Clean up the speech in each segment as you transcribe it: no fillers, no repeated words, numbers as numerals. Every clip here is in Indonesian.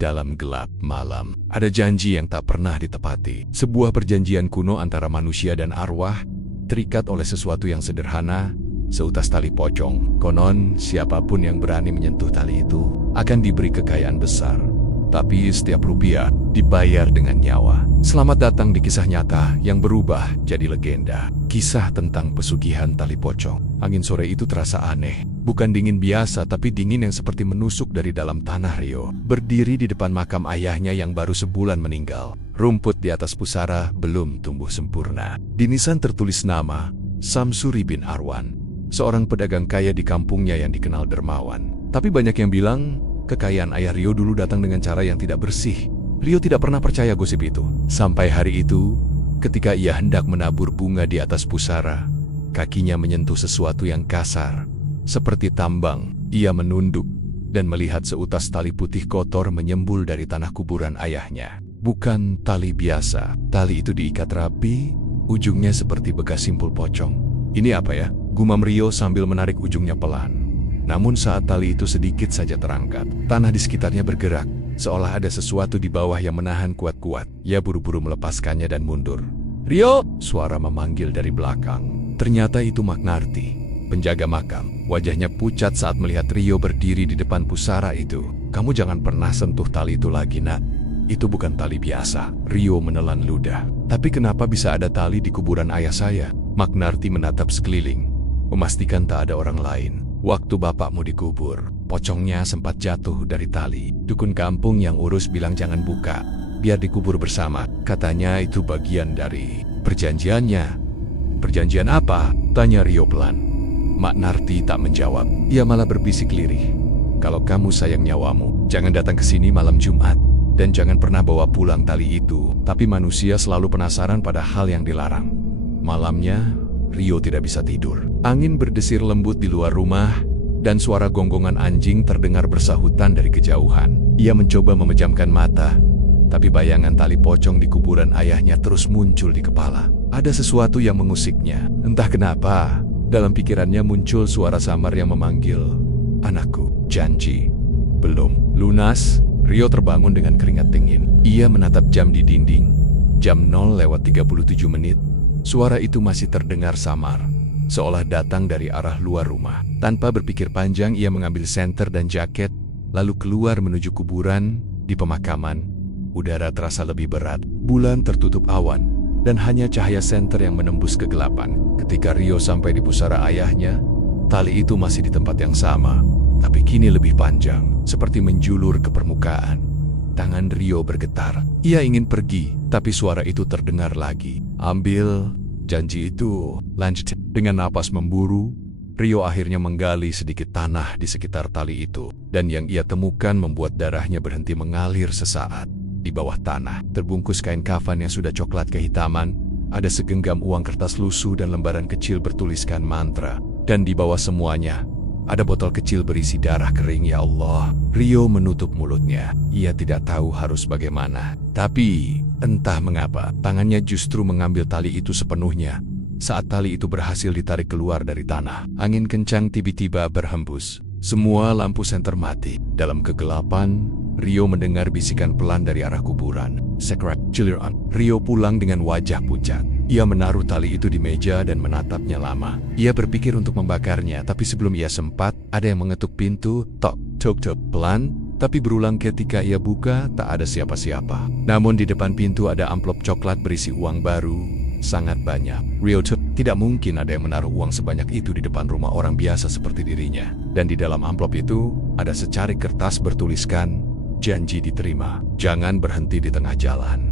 Dalam gelap malam, ada janji yang tak pernah ditepati. Sebuah perjanjian kuno antara manusia dan arwah, terikat oleh sesuatu yang sederhana, seutas tali pocong. Konon, siapapun yang berani menyentuh tali itu akan diberi kekayaan besar. Tapi setiap rupiah dibayar dengan nyawa. Selamat datang di kisah nyata yang berubah jadi legenda. Kisah tentang pesugihan tali pocong. Angin sore itu terasa aneh. Bukan dingin biasa, tapi dingin yang seperti menusuk dari dalam tanah. Rio berdiri di depan makam ayahnya yang baru sebulan meninggal. Rumput di atas pusara belum tumbuh sempurna. Di nisan tertulis nama Samsuri bin Arwan, seorang pedagang kaya di kampungnya yang dikenal dermawan. Tapi banyak yang bilang kekayaan ayah Rio dulu datang dengan cara yang tidak bersih. Rio tidak pernah percaya gosip itu. Sampai hari itu, ketika ia hendak menabur bunga di atas pusara, kakinya menyentuh sesuatu yang kasar. Seperti tambang, ia menunduk dan melihat seutas tali putih kotor menyembul dari tanah kuburan ayahnya. Bukan tali biasa. Tali itu diikat rapi, ujungnya seperti bekas simpul pocong. Ini apa ya? Gumam Rio sambil menarik ujungnya pelan. Namun saat tali itu sedikit saja terangkat, tanah di sekitarnya bergerak, seolah ada sesuatu di bawah yang menahan kuat-kuat. Ia buru-buru melepaskannya dan mundur. "Rio!" Suara memanggil dari belakang. Ternyata itu Magnarti, penjaga makam. Wajahnya pucat saat melihat Rio berdiri di depan pusara itu. "Kamu jangan pernah sentuh tali itu lagi, nak. Itu bukan tali biasa." Rio menelan ludah. "Tapi kenapa bisa ada tali di kuburan ayah saya?" Magnarti menatap sekeliling, memastikan tak ada orang lain. "Waktu bapakmu dikubur, pocongnya sempat jatuh dari tali. Dukun kampung yang urus bilang jangan buka, biar dikubur bersama. Katanya itu bagian dari perjanjiannya." "Perjanjian apa?" tanya Rio pelan. Magnarti tak menjawab. Ia malah berbisik lirih. "Kalau kamu sayang nyawamu, jangan datang ke sini malam Jumat. Dan jangan pernah bawa pulang tali itu." Tapi manusia selalu penasaran pada hal yang dilarang. Malamnya, Rio tidak bisa tidur. Angin berdesir lembut di luar rumah, dan suara gonggongan anjing terdengar bersahutan dari kejauhan. Ia mencoba memejamkan mata, tapi bayangan tali pocong di kuburan ayahnya terus muncul di kepala. Ada sesuatu yang mengusiknya. Entah kenapa, dalam pikirannya muncul suara samar yang memanggil, "Anakku, janji belum lunas." Rio terbangun dengan keringat dingin. Ia menatap jam di dinding. Jam 0:37. Suara itu masih terdengar samar, seolah datang dari arah luar rumah. Tanpa berpikir panjang, ia mengambil senter dan jaket, lalu keluar menuju kuburan. Di pemakaman, udara terasa lebih berat. Bulan tertutup awan, dan hanya cahaya senter yang menembus kegelapan. Ketika Rio sampai di pusara ayahnya, tali itu masih di tempat yang sama, tapi kini lebih panjang, seperti menjulur ke permukaan. Tangan Rio bergetar. Ia ingin pergi, tapi suara itu terdengar lagi. "Ambil janji itu." Lanjut. Dengan napas memburu, Rio akhirnya menggali sedikit tanah di sekitar tali itu, dan yang ia temukan membuat darahnya berhenti mengalir sesaat. Di bawah tanah, terbungkus kain kafan yang sudah coklat kehitaman, ada segenggam uang kertas lusuh dan lembaran kecil bertuliskan mantra. Dan di bawah semuanya, ada botol kecil berisi darah kering. Ya Allah, Rio menutup mulutnya. Ia tidak tahu harus bagaimana. Tapi, entah mengapa, tangannya justru mengambil tali itu sepenuhnya. Saat tali itu berhasil ditarik keluar dari tanah, angin kencang tiba-tiba berhembus. Semua lampu senter mati. Dalam kegelapan, Rio mendengar bisikan pelan dari arah kuburan. "Sekret Ciliran." Rio pulang dengan wajah pucat. Ia menaruh tali itu di meja dan menatapnya lama. Ia berpikir untuk membakarnya, tapi sebelum ia sempat, ada yang mengetuk pintu. Tok, tok, tok. Pelan, tapi berulang. Ketika ia buka, tak ada siapa-siapa. Namun di depan pintu ada amplop coklat berisi uang baru, sangat banyak. Rio tidak mungkin ada yang menaruh uang sebanyak itu di depan rumah orang biasa seperti dirinya. Dan di dalam amplop itu, ada secari kertas bertuliskan, "Janji diterima. Jangan berhenti di tengah jalan."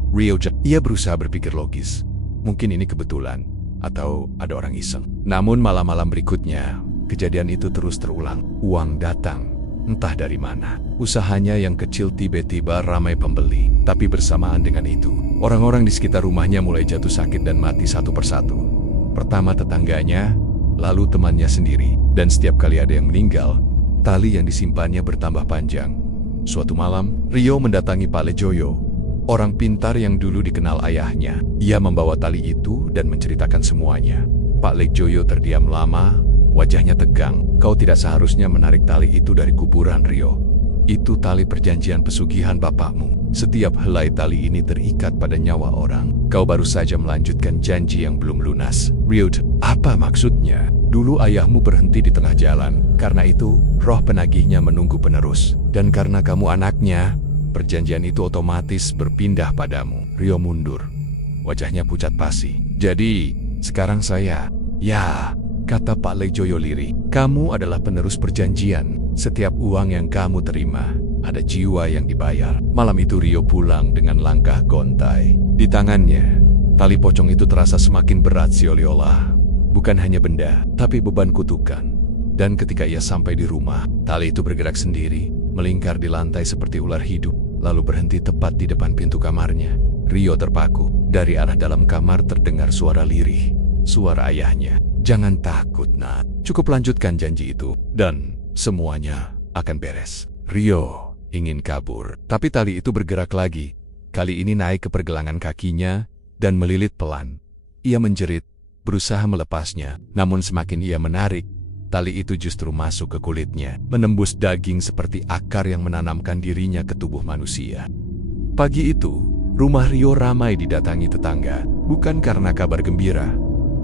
Ia berusaha berpikir logis. Mungkin ini kebetulan, atau ada orang iseng. Namun malam-malam berikutnya, kejadian itu terus terulang. Uang datang, entah dari mana. Usahanya yang kecil tiba-tiba ramai pembeli. Tapi bersamaan dengan itu, orang-orang di sekitar rumahnya mulai jatuh sakit dan mati satu persatu. Pertama tetangganya, lalu temannya sendiri. Dan setiap kali ada yang meninggal, tali yang disimpannya bertambah panjang. Suatu malam, Rio mendatangi Pak Lejoyo, orang pintar yang dulu dikenal ayahnya. Ia membawa tali itu dan menceritakan semuanya. Pak Lejoyo terdiam lama, wajahnya tegang. "Kau tidak seharusnya menarik tali itu dari kuburan, Rio. Itu tali perjanjian pesugihan bapakmu. Setiap helai tali ini terikat pada nyawa orang. Kau baru saja melanjutkan janji yang belum lunas. Ryot, apa maksudnya? Dulu ayahmu berhenti di tengah jalan. Karena itu, roh penagihnya menunggu penerus. Dan karena kamu anaknya, perjanjian itu otomatis berpindah padamu. Ryo mundur. Wajahnya pucat pasi. Jadi, sekarang saya... Ya, kata Pak Lejoyo lirih. Kamu adalah penerus perjanjian. Setiap uang yang kamu terima, ada jiwa yang dibayar. Malam itu Ryo pulang dengan langkah gontai. Di tangannya, tali pocong itu terasa semakin berat seolah-olah. Bukan hanya benda, tapi beban kutukan. Dan ketika ia sampai di rumah, tali itu bergerak sendiri, melingkar di lantai seperti ular hidup, lalu berhenti tepat di depan pintu kamarnya. Ryo terpaku. Dari arah dalam kamar terdengar suara lirih. Suara ayahnya. Jangan takut, Nat. Cukup lanjutkan janji itu. Dan semuanya akan beres. Ryo ingin kabur. Tapi tali itu bergerak lagi. Kali ini naik ke pergelangan kakinya dan melilit pelan. Ia menjerit, berusaha melepasnya. Namun semakin ia menarik, tali itu justru masuk ke kulitnya. Menembus daging seperti akar yang menanamkan dirinya ke tubuh manusia. Pagi itu, rumah Ryo ramai didatangi tetangga. Bukan karena kabar gembira,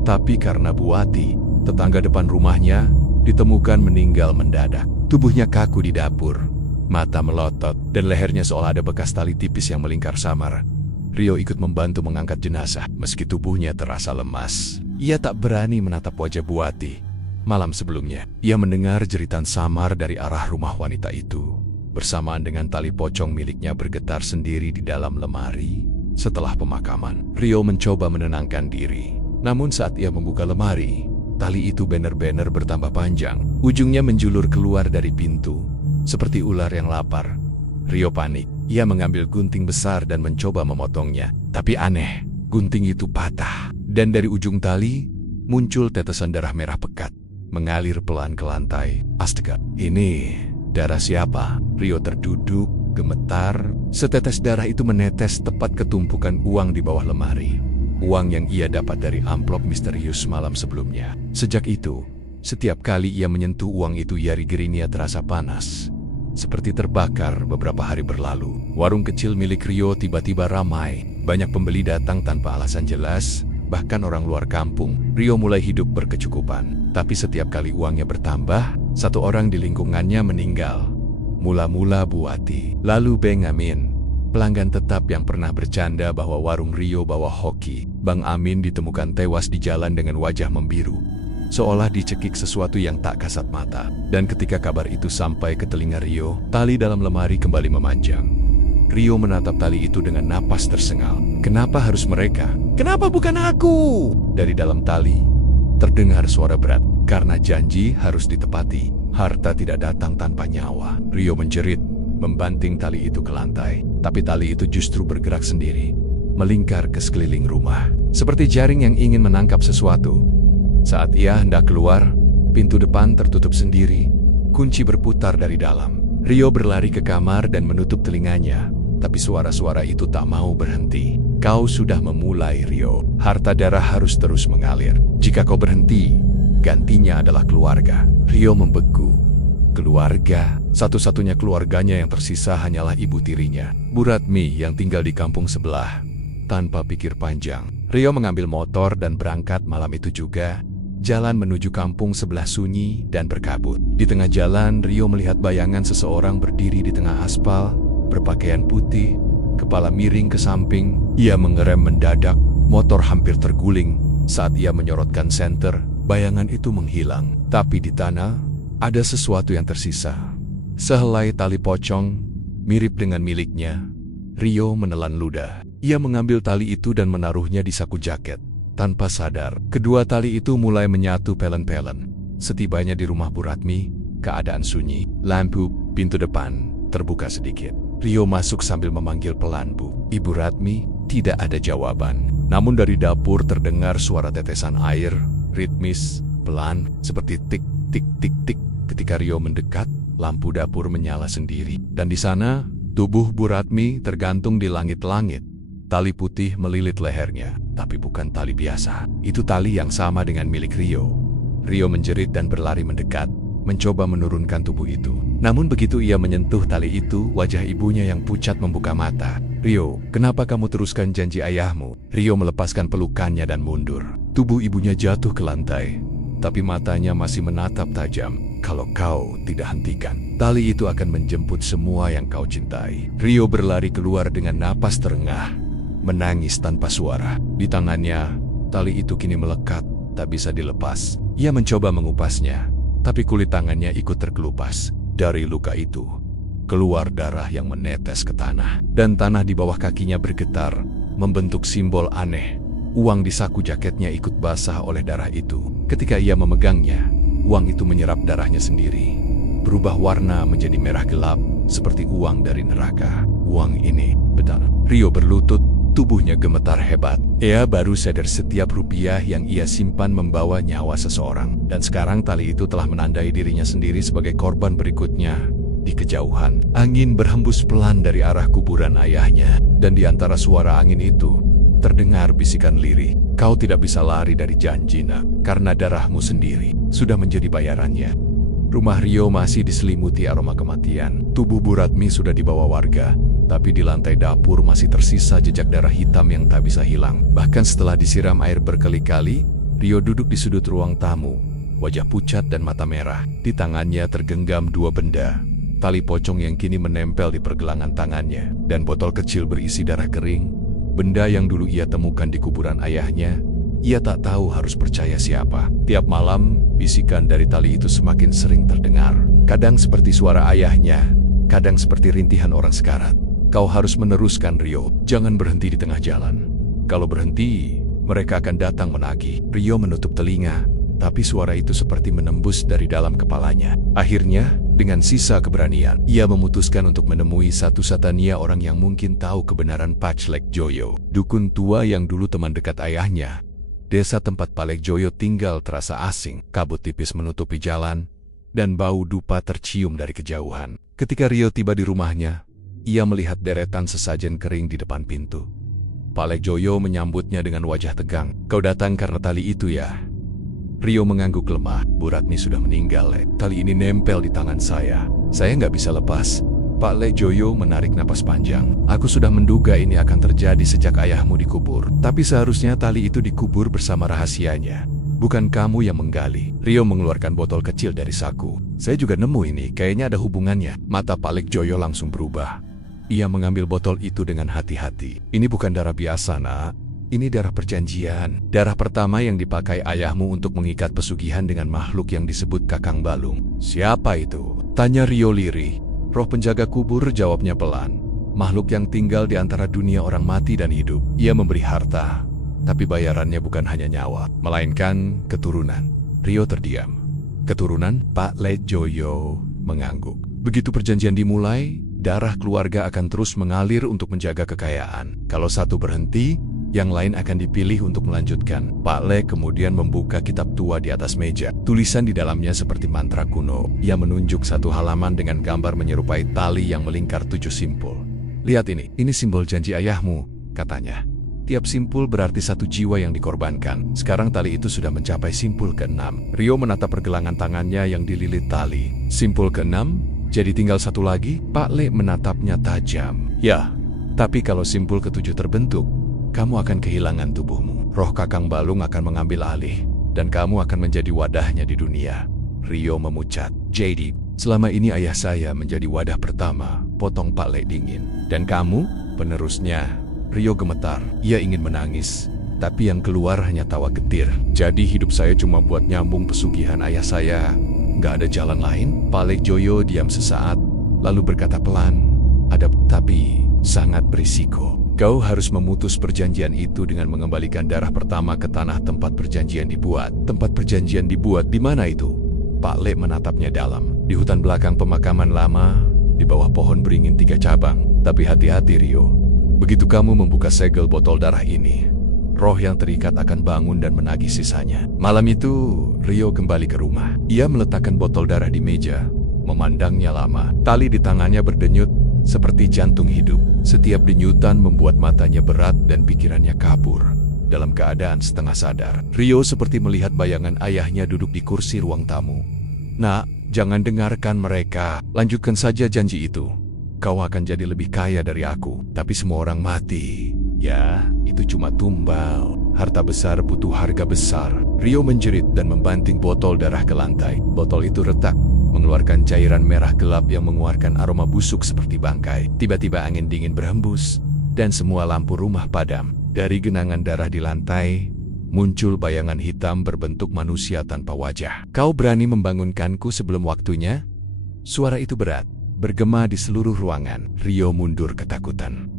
tapi karena Bu Wati, tetangga depan rumahnya, ditemukan meninggal mendadak. Tubuhnya kaku di dapur, mata melotot, dan lehernya seolah ada bekas tali tipis yang melingkar samar. Ryo ikut membantu mengangkat jenazah. Meski tubuhnya terasa lemas, ia tak berani menatap wajah Bu Wati. Malam sebelumnya, ia mendengar jeritan samar dari arah rumah wanita itu. Bersamaan dengan tali pocong miliknya bergetar sendiri di dalam lemari. Setelah pemakaman, Ryo mencoba menenangkan diri. Namun saat ia membuka lemari, tali itu benar-benar bertambah panjang. Ujungnya menjulur keluar dari pintu, seperti ular yang lapar. Ryo panik. Ia mengambil gunting besar dan mencoba memotongnya. Tapi aneh, gunting itu patah. Dan dari ujung tali, muncul tetesan darah merah pekat, mengalir pelan ke lantai. Astaga, ini darah siapa? Ryo terduduk, gemetar. Setetes darah itu menetes tepat ke tumpukan uang di bawah lemari. Uang yang ia dapat dari amplop misterius malam sebelumnya. Sejak itu, setiap kali ia menyentuh uang itu, jari gerinya terasa panas, seperti terbakar. Beberapa hari berlalu, warung kecil milik Ryo tiba-tiba ramai. Banyak pembeli datang tanpa alasan jelas, bahkan orang luar kampung. Ryo mulai hidup berkecukupan. Tapi setiap kali uangnya bertambah, satu orang di lingkungannya meninggal. Mula-mula Bu Wati, lalu Bengamin, pelanggan tetap yang pernah bercanda bahwa warung Ryo bawa hoki. Bang Amin ditemukan tewas di jalan dengan wajah membiru, seolah dicekik sesuatu yang tak kasat mata. Dan ketika kabar itu sampai ke telinga Ryo, tali dalam lemari kembali memanjang. Ryo menatap tali itu dengan napas tersengal. Kenapa harus mereka? Kenapa bukan aku? Dari dalam tali terdengar suara berat. Karena janji harus ditepati, harta tidak datang tanpa nyawa. Ryo menjerit, membanting tali itu ke lantai. Tapi tali itu justru bergerak sendiri, melingkar ke sekeliling rumah, seperti jaring yang ingin menangkap sesuatu. Saat ia hendak keluar, pintu depan tertutup sendiri. Kunci berputar dari dalam. Ryo berlari ke kamar dan menutup telinganya. Tapi suara-suara itu tak mau berhenti. Kau sudah memulai, Ryo. Harta darah harus terus mengalir. Jika kau berhenti, gantinya adalah keluarga. Ryo membeku. Keluarga, satu-satunya keluarganya yang tersisa hanyalah ibu tirinya, Bu Ratmi, yang tinggal di kampung sebelah. Tanpa pikir panjang, Ryo mengambil motor dan berangkat malam itu juga. Jalan menuju kampung sebelah sunyi dan berkabut. Di tengah jalan, Ryo melihat bayangan seseorang berdiri di tengah aspal, berpakaian putih, kepala miring ke samping. Ia mengerem mendadak, motor hampir terguling. Saat ia menyorotkan senter, bayangan itu menghilang. Tapi di tanah, ada sesuatu yang tersisa. Sehelai tali pocong, mirip dengan miliknya. Ryo menelan ludah. Ia mengambil tali itu dan menaruhnya di saku jaket. Tanpa sadar, kedua tali itu mulai menyatu pelen-pelen. Setibanya di rumah Bu Ratmi, keadaan sunyi. Lampu pintu depan terbuka sedikit. Ryo masuk sambil memanggil pelan, "Bu." Ibu Ratmi. Tidak ada jawaban. Namun dari dapur terdengar suara tetesan air, ritmis, pelan, seperti tik, tik, tik, tik. Ketika Ryo mendekat, lampu dapur menyala sendiri. Dan di sana, tubuh Bu Ratmi tergantung di langit-langit. Tali putih melilit lehernya, tapi bukan tali biasa. Itu tali yang sama dengan milik Ryo. Ryo menjerit dan berlari mendekat. mencoba menurunkan tubuh itu. Namun begitu ia menyentuh tali itu, wajah ibunya yang pucat membuka mata. "Rio, kenapa kamu teruskan janji ayahmu?" Rio melepaskan pelukannya dan mundur. Tubuh ibunya jatuh ke lantai, tapi matanya masih menatap tajam. "Kalau kau tidak hentikan, tali itu akan menjemput semua yang kau cintai." Rio berlari keluar dengan napas terengah, menangis tanpa suara. Di tangannya, tali itu kini melekat, tak bisa dilepas. Ia mencoba mengupasnya, tapi kulit tangannya ikut terkelupas. Dari luka itu, keluar darah yang menetes ke tanah. Dan tanah di bawah kakinya bergetar, membentuk simbol aneh. Uang di saku jaketnya ikut basah oleh darah itu. Ketika ia memegangnya, uang itu menyerap darahnya sendiri. Berubah warna menjadi merah gelap, seperti uang dari neraka. Uang ini, benar. Rio berlutut, tubuhnya gemetar hebat. Ia baru sadar setiap rupiah yang ia simpan membawa nyawa seseorang. Dan sekarang tali itu telah menandai dirinya sendiri sebagai korban berikutnya. Di kejauhan, angin berhembus pelan dari arah kuburan ayahnya. Dan di antara suara angin itu, terdengar bisikan lirih. "Kau tidak bisa lari dari janji, nak, karena darahmu sendiri sudah menjadi bayarannya." Rumah Rio masih diselimuti aroma kematian. Tubuh Bu Ratmi sudah dibawa warga, tapi di lantai dapur masih tersisa jejak darah hitam yang tak bisa hilang. Bahkan setelah disiram air berkali-kali, Rio duduk di sudut ruang tamu, wajah pucat dan mata merah. Di tangannya tergenggam dua benda, tali pocong yang kini menempel di pergelangan tangannya, dan botol kecil berisi darah kering, benda yang dulu ia temukan di kuburan ayahnya. Ia tak tahu harus percaya siapa. Tiap malam, bisikan dari tali itu semakin sering terdengar. Kadang seperti suara ayahnya, kadang seperti rintihan orang sekarat. "Kau harus meneruskan, Rio. Jangan berhenti di tengah jalan. Kalau berhenti, mereka akan datang menagih." Rio menutup telinga, tapi suara itu seperti menembus dari dalam kepalanya. Akhirnya, dengan sisa keberanian, ia memutuskan untuk menemui satu-satunya orang yang mungkin tahu kebenaran Paclek Joyo. Dukun tua yang dulu teman dekat ayahnya. Desa tempat Palek Joyo tinggal terasa asing. Kabut tipis menutupi jalan, dan bau dupa tercium dari kejauhan. Ketika Rio tiba di rumahnya, ia melihat deretan sesajen kering di depan pintu. Palek Joyo menyambutnya dengan wajah tegang. "Kau datang karena tali itu, ya?" Rio mengangguk lemah. "Bu Ratmi sudah meninggal, Le. Tali ini nempel di tangan saya. Saya nggak bisa lepas." Pak Le Joyo menarik napas panjang. "Aku sudah menduga ini akan terjadi sejak ayahmu dikubur. Tapi seharusnya tali itu dikubur bersama rahasianya. Bukan kamu yang menggali." Rio mengeluarkan botol kecil dari saku. "Saya juga nemu ini, kayaknya ada hubungannya." Mata Pak Le Joyo langsung berubah. Ia mengambil botol itu dengan hati-hati. "Ini bukan darah biasa, nak. Ini darah perjanjian. Darah pertama yang dipakai ayahmu untuk mengikat pesugihan dengan makhluk yang disebut Kakang Balung." "Siapa itu?" tanya Rio lirih. "Roh penjaga kubur," jawabnya pelan. "Makhluk yang tinggal di antara dunia orang mati dan hidup. Ia memberi harta, tapi bayarannya bukan hanya nyawa, melainkan keturunan." Rio terdiam. "Keturunan?" Pak Le Joyo mengangguk. "Begitu perjanjian dimulai, darah keluarga akan terus mengalir untuk menjaga kekayaan. Kalau satu berhenti, yang lain akan dipilih untuk melanjutkan." Pak Le kemudian membuka kitab tua di atas meja. Tulisan di dalamnya seperti mantra kuno. Ia menunjuk satu halaman dengan gambar menyerupai tali yang melingkar 7 simpul. "Lihat ini simbol janji ayahmu," katanya. "Tiap simpul berarti satu jiwa yang dikorbankan. Sekarang tali itu sudah mencapai simpul ke-6. Rio menatap pergelangan tangannya yang dililit tali. "Simpul ke-6? Jadi tinggal satu lagi?" Pak Le menatapnya tajam. "Ya, tapi kalau simpul ke-7 terbentuk, kamu akan kehilangan tubuhmu. Roh Kakang Balung akan mengambil alih, dan kamu akan menjadi wadahnya di dunia." Rio memucat. "Jadi, selama ini ayah saya menjadi wadah pertama," potong Pak Le dingin. "Dan kamu, penerusnya?" Rio gemetar. Ia ingin menangis, tapi yang keluar hanya tawa getir. "Jadi hidup saya cuma buat nyambung pesugihan ayah saya? Nggak ada jalan lain?" Pak Le Joyo diam sesaat, lalu berkata pelan, "Ada, tapi sangat berisiko. Kau harus memutus perjanjian itu dengan mengembalikan darah pertama ke tanah tempat perjanjian dibuat." "Tempat perjanjian dibuat di mana itu?" Pak Le menatapnya dalam. "Di hutan belakang pemakaman lama, di bawah pohon beringin 3 cabang. Tapi hati-hati, Rio. Begitu kamu membuka segel botol darah ini, roh yang terikat akan bangun dan menagih sisanya." Malam itu, Rio kembali ke rumah. Ia meletakkan botol darah di meja, memandangnya lama. Tali di tangannya berdenyut seperti jantung hidup. Setiap denyutan membuat matanya berat dan pikirannya kabur. Dalam keadaan setengah sadar, Rio seperti melihat bayangan ayahnya duduk di kursi ruang tamu. "Nak, Jangan dengarkan mereka. Lanjutkan saja janji itu. Kau akan jadi lebih kaya dari aku. Tapi semua orang mati. Ya, itu cuma tumbal. Harta besar butuh harga besar. Rio menjerit dan membanting botol darah ke lantai. Botol itu retak, mengeluarkan cairan merah gelap yang mengeluarkan aroma busuk seperti bangkai. Tiba-tiba angin dingin berhembus, dan semua lampu rumah padam. Dari genangan darah di lantai, muncul bayangan hitam berbentuk manusia tanpa wajah. Kau berani membangunkanku sebelum waktunya? Suara itu berat, bergema di seluruh ruangan. Rio mundur ketakutan.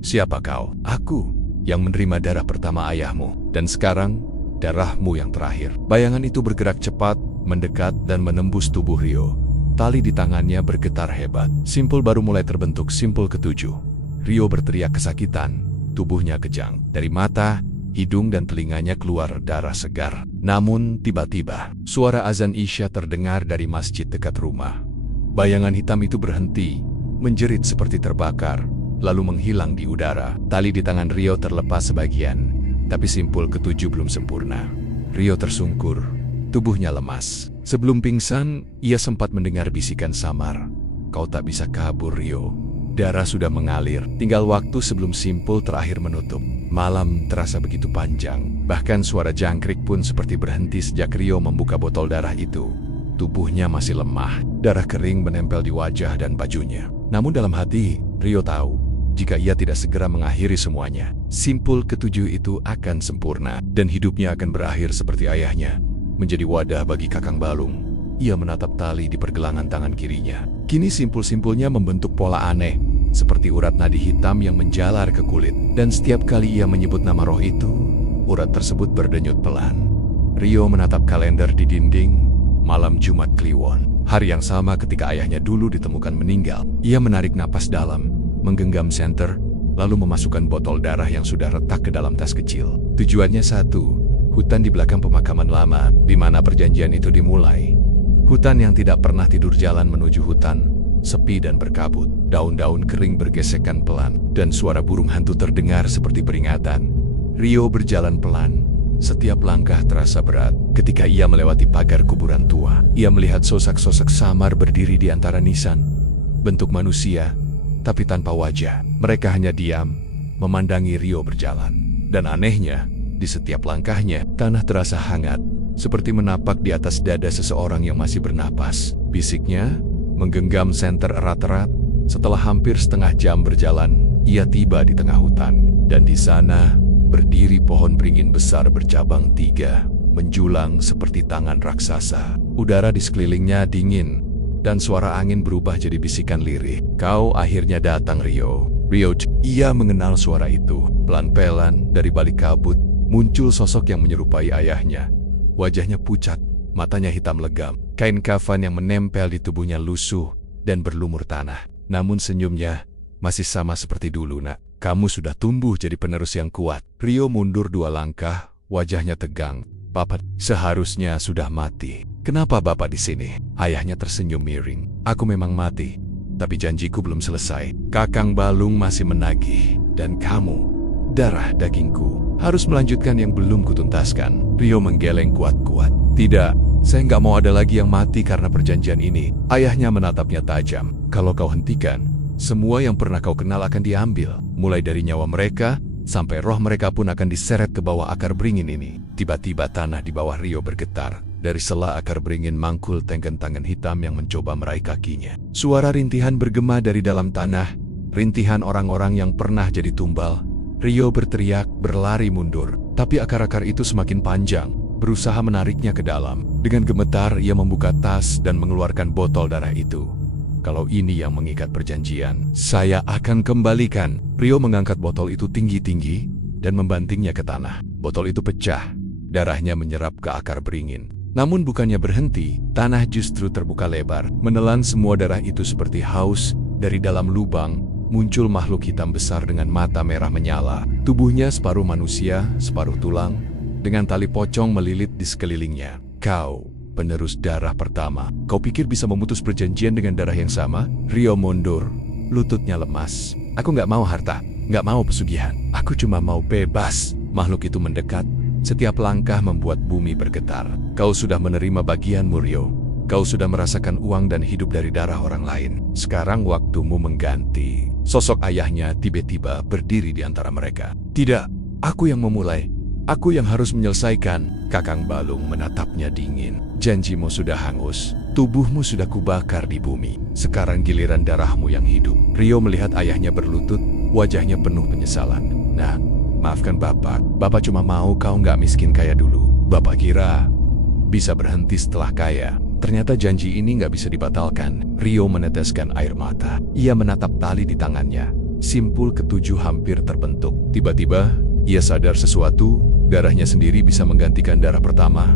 Siapa kau? Aku, yang menerima darah pertama ayahmu. Dan sekarang, darahmu yang terakhir. Bayangan itu bergerak cepat, mendekat dan menembus tubuh Rio. Tali di tangannya bergetar hebat. Simpul baru mulai terbentuk, simpul ketujuh. Rio berteriak kesakitan, tubuhnya kejang. Dari mata, hidung dan telinganya keluar darah segar. Namun tiba-tiba, suara azan Isya terdengar dari masjid dekat rumah. Bayangan hitam itu berhenti, menjerit seperti terbakar, lalu menghilang di udara. Tali di tangan Rio terlepas sebagian, tapi simpul ketujuh belum sempurna. Rio tersungkur, tubuhnya lemas. Sebelum pingsan, ia sempat mendengar bisikan samar. Kau tak bisa kabur, Rio. Darah sudah mengalir, tinggal waktu sebelum simpul terakhir menutup. Malam terasa begitu panjang, bahkan suara jangkrik pun seperti berhenti sejak Rio membuka botol darah itu. Tubuhnya masih lemah, darah kering menempel di wajah dan bajunya. Namun dalam hati, Rio tahu, jika ia tidak segera mengakhiri semuanya, simpul ketujuh itu akan sempurna, dan hidupnya akan berakhir seperti ayahnya, menjadi wadah bagi Kakang Balung. Ia menatap tali di pergelangan tangan kirinya. Kini simpul-simpulnya membentuk pola aneh, seperti urat nadi hitam yang menjalar ke kulit. Dan setiap kali ia menyebut nama roh itu, urat tersebut berdenyut pelan. Rio menatap kalender di dinding, malam Jumat Kliwon. Hari yang sama ketika ayahnya dulu ditemukan meninggal. Ia menarik napas dalam, menggenggam senter, lalu memasukkan botol darah yang sudah retak ke dalam tas kecil. Tujuannya satu, hutan di belakang pemakaman lama, di mana perjanjian itu dimulai. Hutan yang tidak pernah tidur jalan menuju hutan, sepi dan berkabut. Daun-daun kering bergesekan pelan, dan suara burung hantu terdengar seperti peringatan. Rio berjalan pelan, setiap langkah terasa berat. Ketika ia melewati pagar kuburan tua, ia melihat sosok-sosok samar berdiri di antara nisan. Bentuk manusia, tapi tanpa wajah. Mereka hanya diam, memandangi Rio berjalan. Dan anehnya, di setiap langkahnya, tanah terasa hangat, seperti menapak di atas dada seseorang yang masih bernapas. Bisiknya menggenggam senter erat-erat. Setelah hampir setengah jam berjalan, ia tiba di tengah hutan. Dan di sana, berdiri pohon beringin besar bercabang tiga, menjulang seperti tangan raksasa. Udara di sekelilingnya dingin, dan suara angin berubah jadi bisikan lirih. Kau akhirnya datang, Rio. Rio, ia mengenal suara itu. Pelan-pelan dari balik kabut, muncul sosok yang menyerupai ayahnya. Wajahnya pucat, matanya hitam legam. Kain kafan yang menempel di tubuhnya lusuh dan berlumur tanah. Namun senyumnya masih sama seperti dulu, nak. Kamu sudah tumbuh jadi penerus yang kuat. Rio mundur 2 langkah, wajahnya tegang. Bapak seharusnya sudah mati. Kenapa Bapak di sini? Ayahnya tersenyum miring. Aku memang mati, tapi janjiku belum selesai. Kakang Balung masih menagih. Dan kamu, darah dagingku, harus melanjutkan yang belum kutuntaskan. Rio menggeleng kuat-kuat. Tidak, saya nggak mau ada lagi yang mati karena perjanjian ini. Ayahnya menatapnya tajam. Kalau kau hentikan, semua yang pernah kau kenal akan diambil. Mulai dari nyawa mereka, sampai roh mereka pun akan diseret ke bawah akar beringin ini. Tiba-tiba tanah di bawah Rio bergetar. Dari sela akar beringin mangkul tenggen tangan hitam yang mencoba meraih kakinya. Suara rintihan bergema dari dalam tanah. Rintihan orang-orang yang pernah jadi tumbal. Rio berteriak, berlari mundur. Tapi akar-akar itu semakin panjang, berusaha menariknya ke dalam. Dengan gemetar, ia membuka tas dan mengeluarkan botol darah itu. Kalau ini yang mengikat perjanjian, saya akan kembalikan. Rio mengangkat botol itu tinggi-tinggi dan membantingnya ke tanah. Botol itu pecah, darahnya menyerap ke akar beringin. Namun bukannya berhenti, tanah justru terbuka lebar, menelan semua darah itu seperti haus. Dari dalam lubang, muncul makhluk hitam besar dengan mata merah menyala. Tubuhnya separuh manusia, separuh tulang, dengan tali pocong melilit di sekelilingnya. Kau, penerus darah pertama. Kau pikir bisa memutus perjanjian dengan darah yang sama? Rio mundur, lututnya lemas. Aku nggak mau harta, nggak mau pesugihan. Aku cuma mau bebas. Makhluk itu mendekat. Setiap langkah membuat bumi bergetar. Kau sudah menerima bagianmu, Rio. Kau sudah merasakan uang dan hidup dari darah orang lain. Sekarang waktumu mengganti. Sosok ayahnya tiba-tiba berdiri di antara mereka. Tidak, aku yang memulai. Aku yang harus menyelesaikan. Kakang Balung menatapnya dingin. Janjimu sudah hangus. Tubuhmu sudah kubakar di bumi. Sekarang giliran darahmu yang hidup. Rio melihat ayahnya berlutut, wajahnya penuh penyesalan. Nah, maafkan Bapak. Bapak cuma mau kau nggak miskin kaya dulu. Bapak kira bisa berhenti setelah kaya. Ternyata janji ini nggak bisa dibatalkan. Rio meneteskan air mata. Ia menatap tali di tangannya. Simpul ketujuh hampir terbentuk. Tiba-tiba, ia sadar sesuatu. Darahnya sendiri bisa menggantikan darah pertama.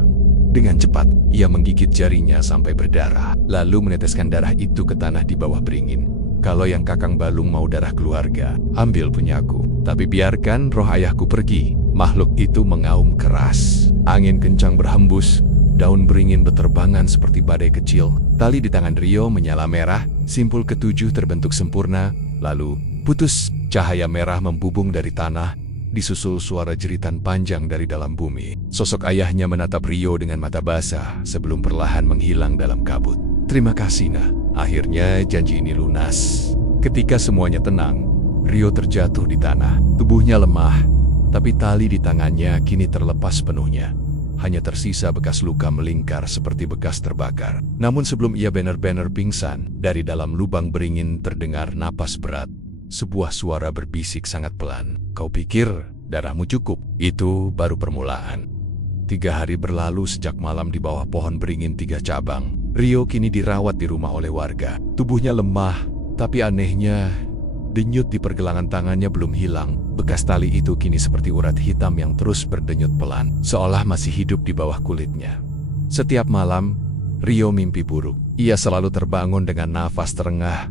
Dengan cepat, ia menggigit jarinya sampai berdarah. Lalu meneteskan darah itu ke tanah di bawah beringin. Kalau yang Kakang Balung mau darah keluarga, ambil punyaku. Tapi biarkan roh ayahku pergi. Makhluk itu mengaum keras. Angin kencang berhembus. Daun beringin beterbangan seperti badai kecil. Tali di tangan Rio menyala merah. Simpul ketujuh terbentuk sempurna. Lalu, putus. Cahaya merah membubung dari tanah. Disusul suara jeritan panjang dari dalam bumi. Sosok ayahnya menatap Rio dengan mata basah sebelum perlahan menghilang dalam kabut. Terima kasih, Nah. Akhirnya janji ini lunas. Ketika semuanya tenang, Rio terjatuh di tanah. Tubuhnya lemah, tapi tali di tangannya kini terlepas penuhnya. Hanya tersisa bekas luka melingkar seperti bekas terbakar. Namun sebelum ia benar-benar pingsan, dari dalam lubang beringin terdengar napas berat. Sebuah suara berbisik sangat pelan. Kau pikir darahmu cukup? Itu baru permulaan. 3 hari berlalu sejak malam di bawah pohon beringin 3 cabang. Rio kini dirawat di rumah oleh warga. Tubuhnya lemah, tapi anehnya, denyut di pergelangan tangannya belum hilang. Bekas tali itu kini seperti urat hitam yang terus berdenyut pelan, seolah masih hidup di bawah kulitnya. Setiap malam, Rio mimpi buruk. Ia selalu terbangun dengan nafas terengah,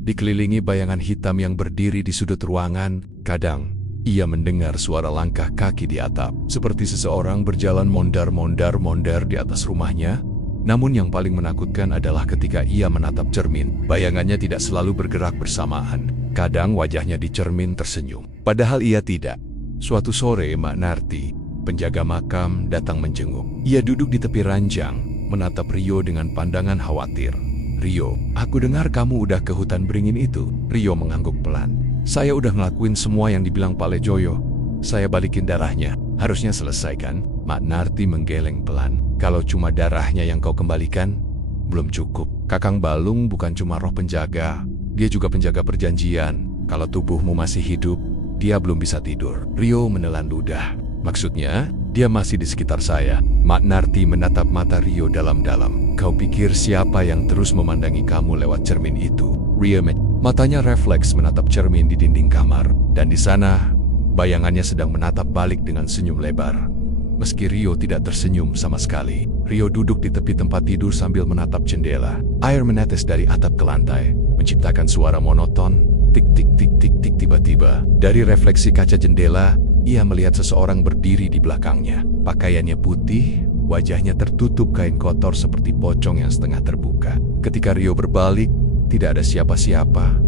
dikelilingi bayangan hitam yang berdiri di sudut ruangan. Kadang, ia mendengar suara langkah kaki di atap, seperti seseorang berjalan mondar-mondar di atas rumahnya. Namun yang paling menakutkan adalah ketika ia menatap cermin. Bayangannya tidak selalu bergerak bersamaan. Kadang wajahnya di cermin tersenyum, padahal ia tidak. Suatu sore, Mak Narti, penjaga makam, datang menjenguk. Ia duduk di tepi ranjang, menatap Rio dengan pandangan khawatir. Rio, aku dengar kamu udah ke hutan beringin itu. Rio mengangguk pelan. Saya udah ngelakuin semua yang dibilang Pak Lejoyo. Saya balikin darahnya. Harusnya selesai kan? Mak Narti menggeleng pelan. Kalau cuma darahnya yang kau kembalikan, belum cukup. Kakang Balung bukan cuma roh penjaga. Dia juga penjaga perjanjian. Kalau tubuhmu masih hidup, dia belum bisa tidur. Rio menelan ludah. Maksudnya, dia masih di sekitar saya. Mak Narti menatap mata Rio dalam-dalam. Kau pikir siapa yang terus memandangi kamu lewat cermin itu? Rio matanya refleks menatap cermin di dinding kamar. Dan di sana, bayangannya sedang menatap balik dengan senyum lebar. Meski Rio tidak tersenyum sama sekali, Rio duduk di tepi tempat tidur sambil menatap jendela. Air menetes dari atap ke lantai, menciptakan suara monoton. Tik-tik-tik-tik-tik. Tiba-tiba, dari refleksi kaca jendela, ia melihat seseorang berdiri di belakangnya. Pakaiannya putih, wajahnya tertutup kain kotor seperti pocong yang setengah terbuka. Ketika Rio berbalik, tidak ada siapa-siapa.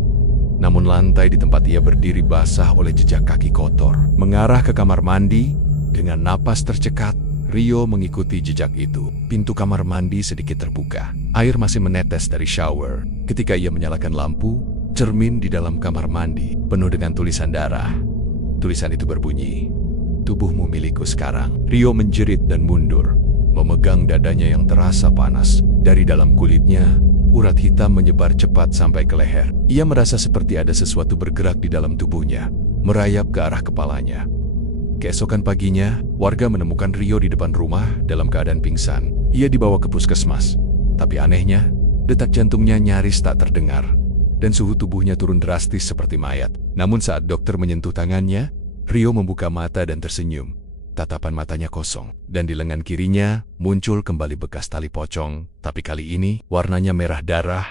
Namun lantai di tempat ia berdiri basah oleh jejak kaki kotor. Mengarah ke kamar mandi, dengan napas tercekat, Rio mengikuti jejak itu. Pintu kamar mandi sedikit terbuka. Air masih menetes dari shower. Ketika ia menyalakan lampu, cermin di dalam kamar mandi penuh dengan tulisan darah. Tulisan itu berbunyi, "Tubuhmu milikku sekarang." Rio menjerit dan mundur, memegang dadanya yang terasa panas. Dari dalam kulitnya, urat hitam menyebar cepat sampai ke leher. Ia merasa seperti ada sesuatu bergerak di dalam tubuhnya, merayap ke arah kepalanya. Keesokan paginya, warga menemukan Rio di depan rumah dalam keadaan pingsan. Ia dibawa ke puskesmas. Tapi anehnya, detak jantungnya nyaris tak terdengar. Dan suhu tubuhnya turun drastis seperti mayat. Namun saat dokter menyentuh tangannya, Rio membuka mata dan tersenyum. Tatapan matanya kosong. Dan di lengan kirinya, muncul kembali bekas tali pocong. Tapi kali ini, warnanya merah darah.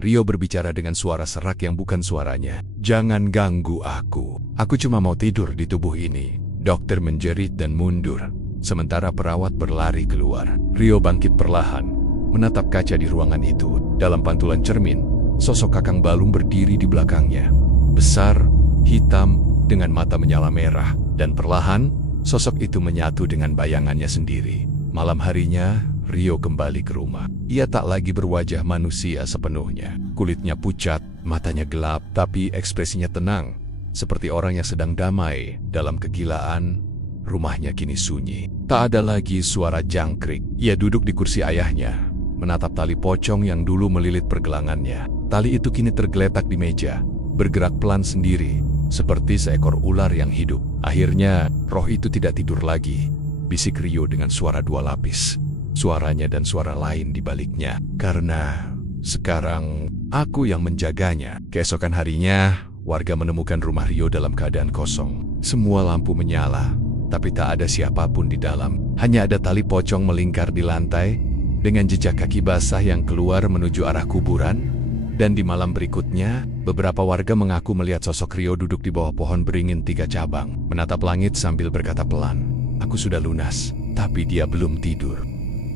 Rio berbicara dengan suara serak yang bukan suaranya. "Jangan ganggu aku. Aku cuma mau tidur di tubuh ini." Dokter menjerit dan mundur, sementara perawat berlari keluar. Rio bangkit perlahan, menatap kaca di ruangan itu. Dalam pantulan cermin, sosok Kakang Balung berdiri di belakangnya. Besar, hitam, dengan mata menyala merah. Dan perlahan, sosok itu menyatu dengan bayangannya sendiri. Malam harinya, Rio kembali ke rumah. Ia tak lagi berwajah manusia sepenuhnya. Kulitnya pucat, matanya gelap, tapi ekspresinya tenang. Seperti orang yang sedang damai dalam kegilaan. Rumahnya kini sunyi. Tak ada lagi suara jangkrik. Ia duduk di kursi ayahnya, menatap tali pocong yang dulu melilit pergelangannya. Tali itu kini tergeletak di meja, bergerak pelan sendiri, seperti seekor ular yang hidup. Akhirnya, roh itu tidak tidur lagi. Bisik Rio dengan suara dua lapis. Suaranya dan suara lain di baliknya. Karena sekarang aku yang menjaganya. Keesokan harinya, warga menemukan rumah Rio dalam keadaan kosong. Semua lampu menyala, tapi tak ada siapapun di dalam. Hanya ada tali pocong melingkar di lantai, dengan jejak kaki basah yang keluar menuju arah kuburan. Dan di malam berikutnya, beberapa warga mengaku melihat sosok Rio duduk di bawah pohon beringin 3 cabang, menatap langit sambil berkata pelan, "Aku sudah lunas," tapi dia belum tidur.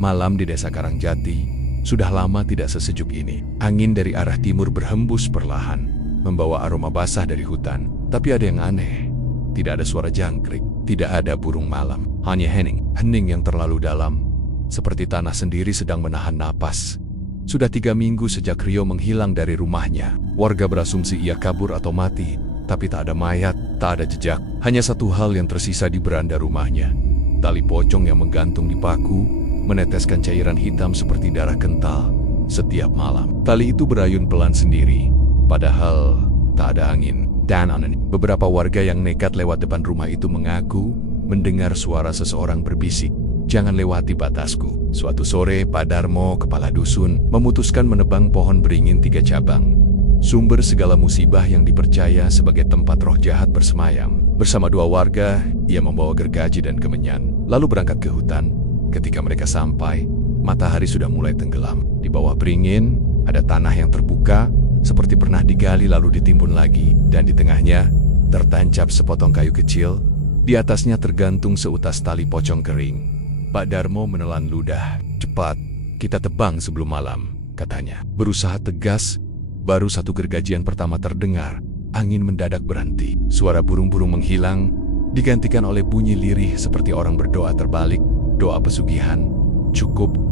Malam di desa Karangjati sudah lama tidak sesejuk ini. Angin dari arah timur berhembus perlahan, membawa aroma basah dari hutan. Tapi ada yang aneh. Tidak ada suara jangkrik, tidak ada burung malam. Hanya hening yang terlalu dalam, seperti tanah sendiri sedang menahan napas. Sudah 3 minggu sejak Rio menghilang dari rumahnya. Warga berasumsi ia kabur atau mati, tapi tak ada mayat, tak ada jejak. Hanya satu hal yang tersisa di beranda rumahnya. Tali pocong yang menggantung di paku, meneteskan cairan hitam seperti darah kental setiap malam. Tali itu berayun pelan sendiri, padahal tak ada angin. Dan beberapa warga yang nekat lewat depan rumah itu mengaku mendengar suara seseorang berbisik, "Jangan lewati batasku." Suatu sore, Pak Darmo, kepala dusun, memutuskan menebang pohon beringin 3 cabang. Sumber segala musibah yang dipercaya sebagai tempat roh jahat bersemayam. Bersama 2 warga, ia membawa gergaji dan kemenyan, lalu berangkat ke hutan. Ketika mereka sampai, matahari sudah mulai tenggelam. Di bawah beringin, ada tanah yang terbuka, seperti pernah digali lalu ditimbun lagi. Dan di tengahnya, tertancap sepotong kayu kecil. Di atasnya tergantung seutas tali pocong kering. Pak Darmo menelan ludah. "Cepat, kita tebang sebelum malam," katanya. Berusaha tegas, baru 1 gergajian pertama terdengar. Angin mendadak berhenti. Suara burung-burung menghilang, digantikan oleh bunyi lirih seperti orang berdoa terbalik, doa pesugihan.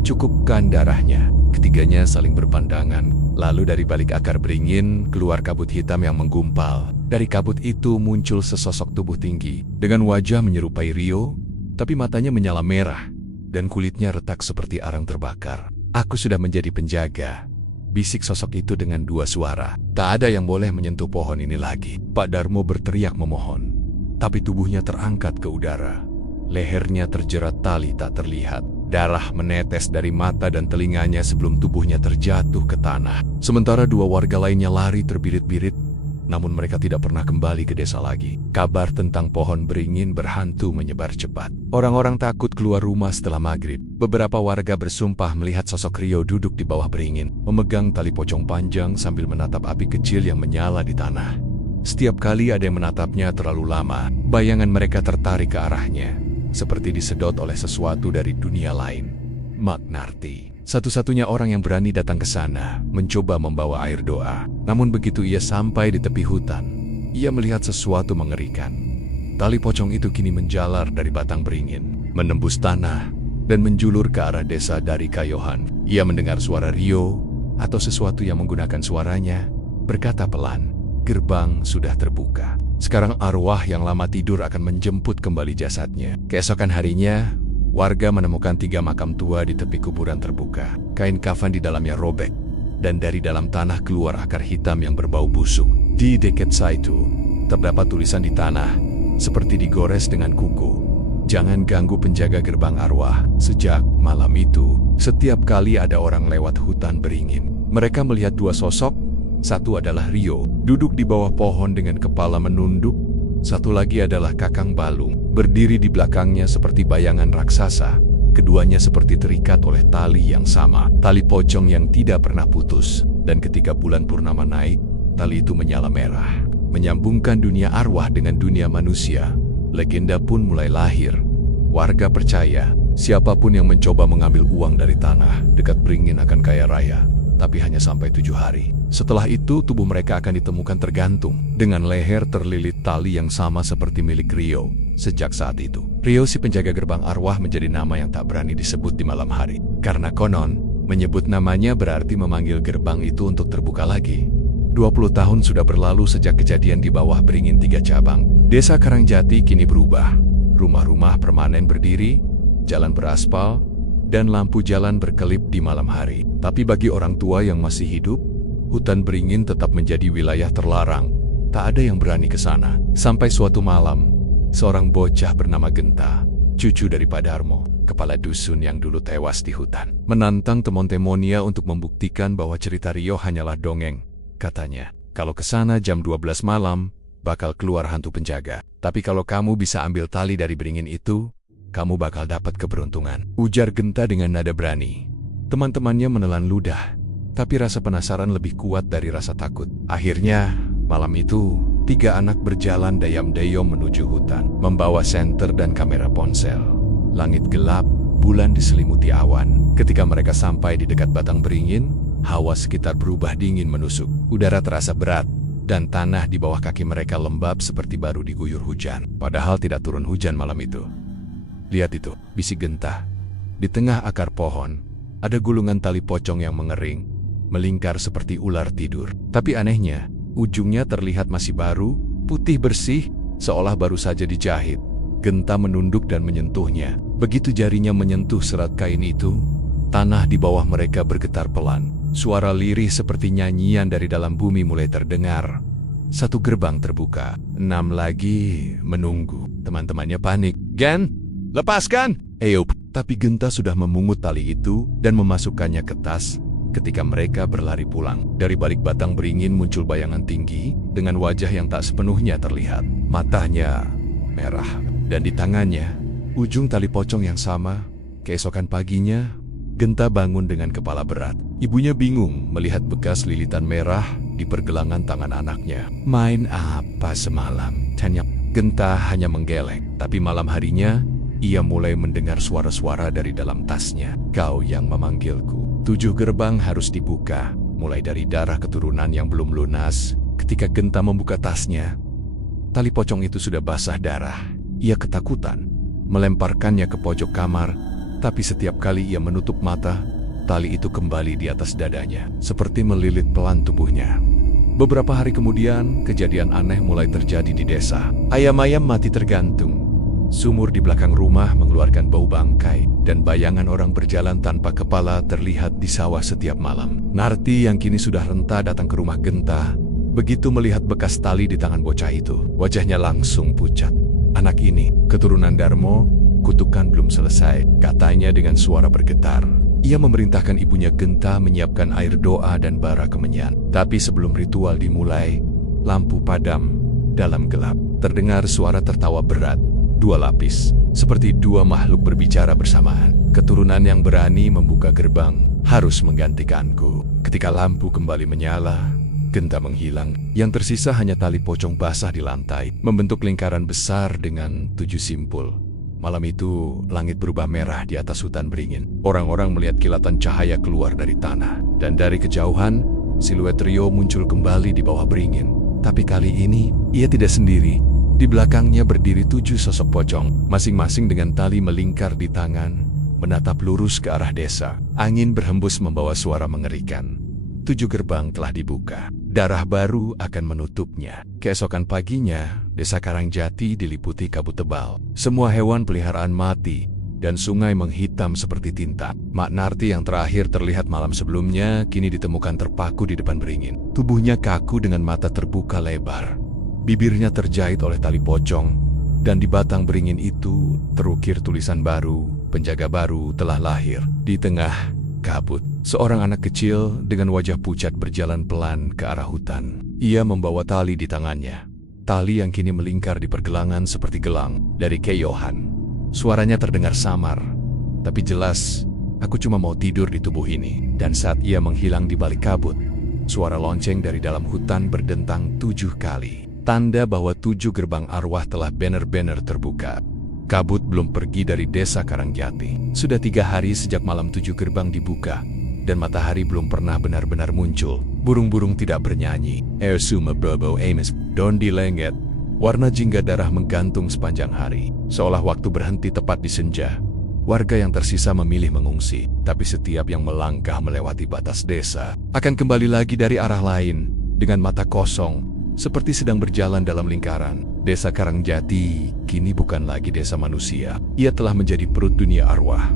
Cukupkan darahnya." Ketiganya saling berpandangan. Lalu dari balik akar beringin, keluar kabut hitam yang menggumpal. Dari kabut itu muncul sesosok tubuh tinggi, dengan wajah menyerupai Rio, tapi matanya menyala merah, dan kulitnya retak seperti arang terbakar. "Aku sudah menjadi penjaga," bisik sosok itu dengan 2 suara. "Tak ada yang boleh menyentuh pohon ini lagi." Pak Darmo berteriak memohon, tapi tubuhnya terangkat ke udara. Lehernya terjerat tali tak terlihat. Darah menetes dari mata dan telinganya sebelum tubuhnya terjatuh ke tanah. Sementara 2 warga lainnya lari terbirit-birit, namun mereka tidak pernah kembali ke desa lagi. Kabar tentang pohon beringin berhantu menyebar cepat. Orang-orang takut keluar rumah setelah maghrib. Beberapa warga bersumpah melihat sosok Rio duduk di bawah beringin, memegang tali pocong panjang sambil menatap api kecil yang menyala di tanah. Setiap kali ada yang menatapnya terlalu lama, bayangan mereka tertarik ke arahnya, seperti disedot oleh sesuatu dari dunia lain. Magnarti, satu-satunya orang yang berani datang ke sana, mencoba membawa air doa. Namun begitu ia sampai di tepi hutan, ia melihat sesuatu mengerikan. Tali pocong itu kini menjalar dari batang beringin, menembus tanah, dan menjulur ke arah desa dari Kayohan. Ia mendengar suara Rio, atau sesuatu yang menggunakan suaranya, berkata pelan, "Gerbang sudah terbuka. Sekarang arwah yang lama tidur akan menjemput kembali jasadnya." Keesokan harinya, warga menemukan 3 makam tua di tepi kuburan terbuka. Kain kafan di dalamnya robek, dan dari dalam tanah keluar akar hitam yang berbau busuk. Di dekat itu, terdapat tulisan di tanah, seperti digores dengan kuku, "Jangan ganggu penjaga gerbang arwah." Sejak malam itu, setiap kali ada orang lewat hutan beringin, mereka melihat 2 sosok. Satu adalah Rio, duduk di bawah pohon dengan kepala menunduk. Satu lagi adalah Kakang Balung, berdiri di belakangnya seperti bayangan raksasa. Keduanya seperti terikat oleh tali yang sama, tali pocong yang tidak pernah putus. Dan ketika bulan purnama naik, tali itu menyala merah, menyambungkan dunia arwah dengan dunia manusia. Legenda pun mulai lahir. Warga percaya, siapapun yang mencoba mengambil uang dari tanah dekat beringin akan kaya raya, tapi hanya sampai 7 hari. Setelah itu, tubuh mereka akan ditemukan tergantung, dengan leher terlilit tali yang sama seperti milik Rio. Sejak saat itu, Rio si penjaga gerbang arwah menjadi nama yang tak berani disebut di malam hari. Karena konon, menyebut namanya berarti memanggil gerbang itu untuk terbuka lagi. 20 tahun sudah berlalu sejak kejadian di bawah Beringin 3 Cabang. Desa Karangjati kini berubah. Rumah-rumah permanen berdiri, jalan beraspal, dan lampu jalan berkelip di malam hari. Tapi bagi orang tua yang masih hidup, hutan Beringin tetap menjadi wilayah terlarang. Tak ada yang berani ke sana. Sampai suatu malam, seorang bocah bernama Genta, cucu dari Pak Darmo, kepala dusun yang dulu tewas di hutan, menantang Temon-Temonia untuk membuktikan bahwa cerita Rio hanyalah dongeng. Katanya, kalau ke sana jam 12 malam, bakal keluar hantu penjaga. Tapi kalau kamu bisa ambil tali dari beringin itu, kamu bakal dapat keberuntungan. Ujar Genta dengan nada berani. Teman-temannya menelan ludah, tapi rasa penasaran lebih kuat dari rasa takut. Akhirnya, malam itu, 3 anak berjalan dayam-dayom menuju hutan, membawa senter dan kamera ponsel. Langit gelap, bulan diselimuti awan. Ketika mereka sampai di dekat batang beringin, hawa sekitar berubah dingin menusuk. Udara terasa berat, dan tanah di bawah kaki mereka lembab seperti baru diguyur hujan. Padahal tidak turun hujan malam itu. Lihat itu, bisik Genta. Di tengah akar pohon, ada gulungan tali pocong yang mengering, melingkar seperti ular tidur. Tapi anehnya, ujungnya terlihat masih baru, putih bersih, seolah baru saja dijahit. Genta menunduk dan menyentuhnya. Begitu jarinya menyentuh serat kain itu, tanah di bawah mereka bergetar pelan. Suara lirih seperti nyanyian dari dalam bumi mulai terdengar. 1 gerbang terbuka, 6 lagi menunggu. Teman-temannya panik. "Gen, lepaskan!" "Eop!" Tapi Genta sudah memungut tali itu dan memasukkannya ke tas. Ketika mereka berlari pulang, dari balik batang beringin muncul bayangan tinggi dengan wajah yang tak sepenuhnya terlihat. Matanya merah, dan di tangannya, ujung tali pocong yang sama. Keesokan paginya, Genta bangun dengan kepala berat. Ibunya bingung melihat bekas lilitan merah di pergelangan tangan anaknya. "Main apa semalam?" tanya. Genta hanya menggeleng, tapi malam harinya, ia mulai mendengar suara-suara dari dalam tasnya. "Kau yang memanggilku." 7 gerbang harus dibuka, mulai dari darah keturunan yang belum lunas. Ketika Genta membuka tasnya, tali pocong itu sudah basah darah. Ia ketakutan, melemparkannya ke pojok kamar, tapi setiap kali ia menutup mata, tali itu kembali di atas dadanya, seperti melilit pelan tubuhnya. Beberapa hari kemudian, kejadian aneh mulai terjadi di desa. Ayam-ayam mati tergantung. Sumur di belakang rumah mengeluarkan bau bangkai, dan bayangan orang berjalan tanpa kepala terlihat di sawah setiap malam. Narti yang kini sudah renta datang ke rumah Genta. Begitu melihat bekas tali di tangan bocah itu, wajahnya langsung pucat. "Anak ini, keturunan Darmo, kutukan belum selesai," katanya dengan suara bergetar. Ia memerintahkan ibunya Genta menyiapkan air doa dan bara kemenyan. Tapi sebelum ritual dimulai, lampu padam. Dalam gelap, terdengar suara tertawa berat. 2 lapis, seperti 2 makhluk berbicara bersamaan. "Keturunan yang berani membuka gerbang harus menggantikanku." Ketika lampu kembali menyala, Genta menghilang. Yang tersisa hanya tali pocong basah di lantai, membentuk lingkaran besar dengan 7 simpul. Malam itu, langit berubah merah di atas hutan beringin. Orang-orang melihat kilatan cahaya keluar dari tanah. Dan dari kejauhan, siluet Rio muncul kembali di bawah beringin. Tapi kali ini, ia tidak sendiri. Di belakangnya berdiri 7 sosok pocong, masing-masing dengan tali melingkar di tangan, menatap lurus ke arah desa. Angin berhembus membawa suara mengerikan. 7 gerbang telah dibuka. Darah baru akan menutupnya. Keesokan paginya, desa Karangjati diliputi kabut tebal. Semua hewan peliharaan mati, dan sungai menghitam seperti tinta. Mak Narti yang terakhir terlihat malam sebelumnya, kini ditemukan terpaku di depan beringin. Tubuhnya kaku dengan mata terbuka lebar. Bibirnya terjahit oleh tali pocong, dan di batang beringin itu terukir tulisan baru, "Penjaga baru telah lahir." Di tengah kabut, seorang anak kecil dengan wajah pucat berjalan pelan ke arah hutan. Ia membawa tali di tangannya. Tali yang kini melingkar di pergelangan seperti gelang dari Keyohan. Suaranya terdengar samar, tapi jelas, "Aku cuma mau tidur di tubuh ini." Dan saat ia menghilang di balik kabut, suara lonceng dari dalam hutan berdentang 7 kali. Tanda bahwa 7 gerbang arwah telah benar-benar terbuka. Kabut belum pergi dari desa Karangjati. Sudah 3 hari sejak malam 7 gerbang dibuka, dan matahari belum pernah benar-benar muncul. Burung-burung tidak bernyanyi. Ersuma bobo ames, don di lengket. Warna jingga darah menggantung sepanjang hari, seolah waktu berhenti tepat di senja. Warga yang tersisa memilih mengungsi, tapi setiap yang melangkah melewati batas desa akan kembali lagi dari arah lain, dengan mata kosong, seperti sedang berjalan dalam lingkaran. Desa Karangjati kini bukan lagi desa manusia, ia telah menjadi perut dunia arwah.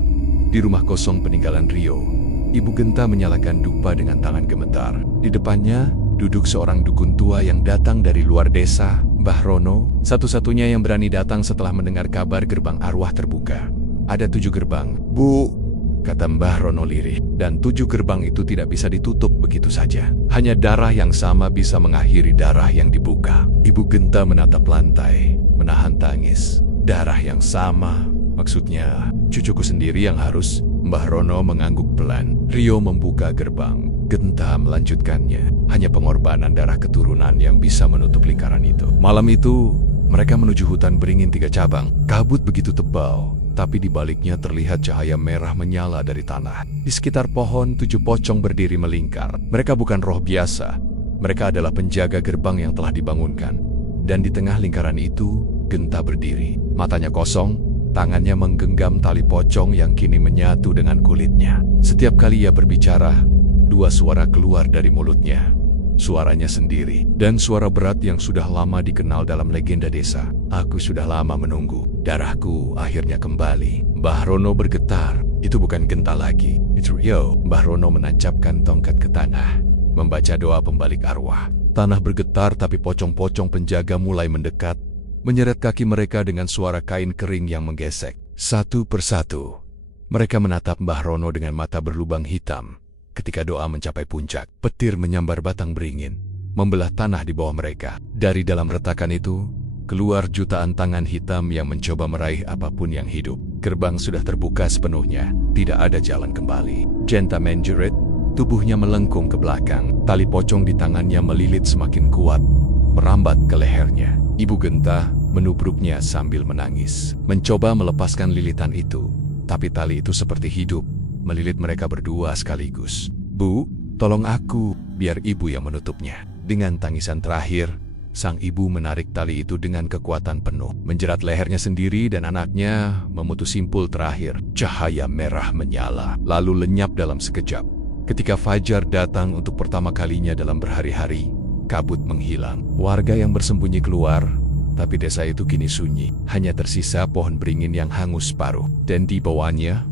Di rumah kosong peninggalan Rio, Ibu Genta menyalakan dupa dengan tangan gemetar. Di depannya, duduk seorang dukun tua yang datang dari luar desa, Mbah Rono, satu-satunya yang berani datang setelah mendengar kabar gerbang arwah terbuka. Ada 7 gerbang, Bu, kata Mbah Rono lirih, dan 7 gerbang itu tidak bisa ditutup begitu saja. Hanya darah yang sama bisa mengakhiri darah yang dibuka. Ibu Genta menatap lantai, menahan tangis. Darah yang sama, maksudnya cucuku sendiri yang harus. Mbah Rono mengangguk pelan. Rio membuka gerbang. Genta melanjutkannya. Hanya pengorbanan darah keturunan yang bisa menutup lingkaran itu. Malam itu, mereka menuju hutan beringin 3 cabang. Kabut begitu tebal, tapi di baliknya terlihat cahaya merah menyala dari tanah. Di sekitar pohon, 7 pocong berdiri melingkar. Mereka bukan roh biasa. Mereka adalah penjaga gerbang yang telah dibangunkan. Dan di tengah lingkaran itu, Genta berdiri. Matanya kosong, tangannya menggenggam tali pocong yang kini menyatu dengan kulitnya. Setiap kali ia berbicara, 2 suara keluar dari mulutnya. Suaranya sendiri, dan suara berat yang sudah lama dikenal dalam legenda desa. Aku sudah lama menunggu. Darahku akhirnya kembali. Mbah Rono bergetar. Itu bukan Genta lagi. It's Rio. Mbah Rono menancapkan tongkat ke tanah, membaca doa pembalik arwah. Tanah bergetar, tapi pocong-pocong penjaga mulai mendekat, menyeret kaki mereka dengan suara kain kering yang menggesek. Satu persatu, mereka menatap Mbah Rono dengan mata berlubang hitam. Ketika doa mencapai puncak, petir menyambar batang beringin, membelah tanah di bawah mereka. Dari dalam retakan itu, keluar jutaan tangan hitam yang mencoba meraih apapun yang hidup. Gerbang sudah terbuka sepenuhnya, tidak ada jalan kembali. Genta menjerit, tubuhnya melengkung ke belakang. Tali pocong di tangannya melilit semakin kuat, merambat ke lehernya. Ibu Genta menubruknya sambil menangis, mencoba melepaskan lilitan itu, tapi tali itu seperti hidup, melilit mereka berdua sekaligus. Bu, tolong aku, biar ibu yang menutupnya. Dengan tangisan terakhir, sang ibu menarik tali itu dengan kekuatan penuh, menjerat lehernya sendiri dan anaknya memutus simpul terakhir. Cahaya merah menyala, lalu lenyap dalam sekejap. Ketika fajar datang untuk pertama kalinya dalam berhari-hari, kabut menghilang. Warga yang bersembunyi keluar, tapi desa itu kini sunyi. Hanya tersisa pohon beringin yang hangus separuh. Dan di bawahnya,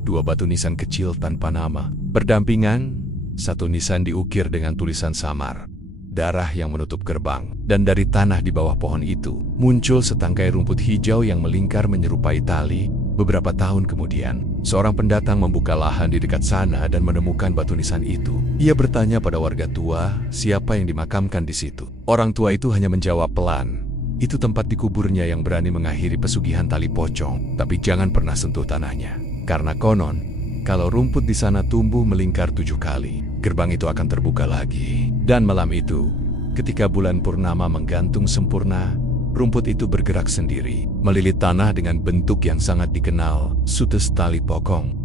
2 batu nisan kecil tanpa nama. Berdampingan, satu nisan diukir dengan tulisan samar. Darah yang menutup gerbang. Dan dari tanah di bawah pohon itu, muncul setangkai rumput hijau yang melingkar menyerupai tali. Beberapa tahun kemudian, seorang pendatang membuka lahan di dekat sana dan menemukan batu nisan itu. Ia bertanya pada warga tua, siapa yang dimakamkan di situ. Orang tua itu hanya menjawab pelan, itu tempat dikuburnya yang berani mengakhiri pesugihan tali pocong. Tapi jangan pernah sentuh tanahnya. Karena konon, kalau rumput di sana tumbuh melingkar 7 kali, gerbang itu akan terbuka lagi. Dan malam itu, ketika bulan purnama menggantung sempurna, rumput itu bergerak sendiri, melilit tanah dengan bentuk yang sangat dikenal, sutes tali pocong.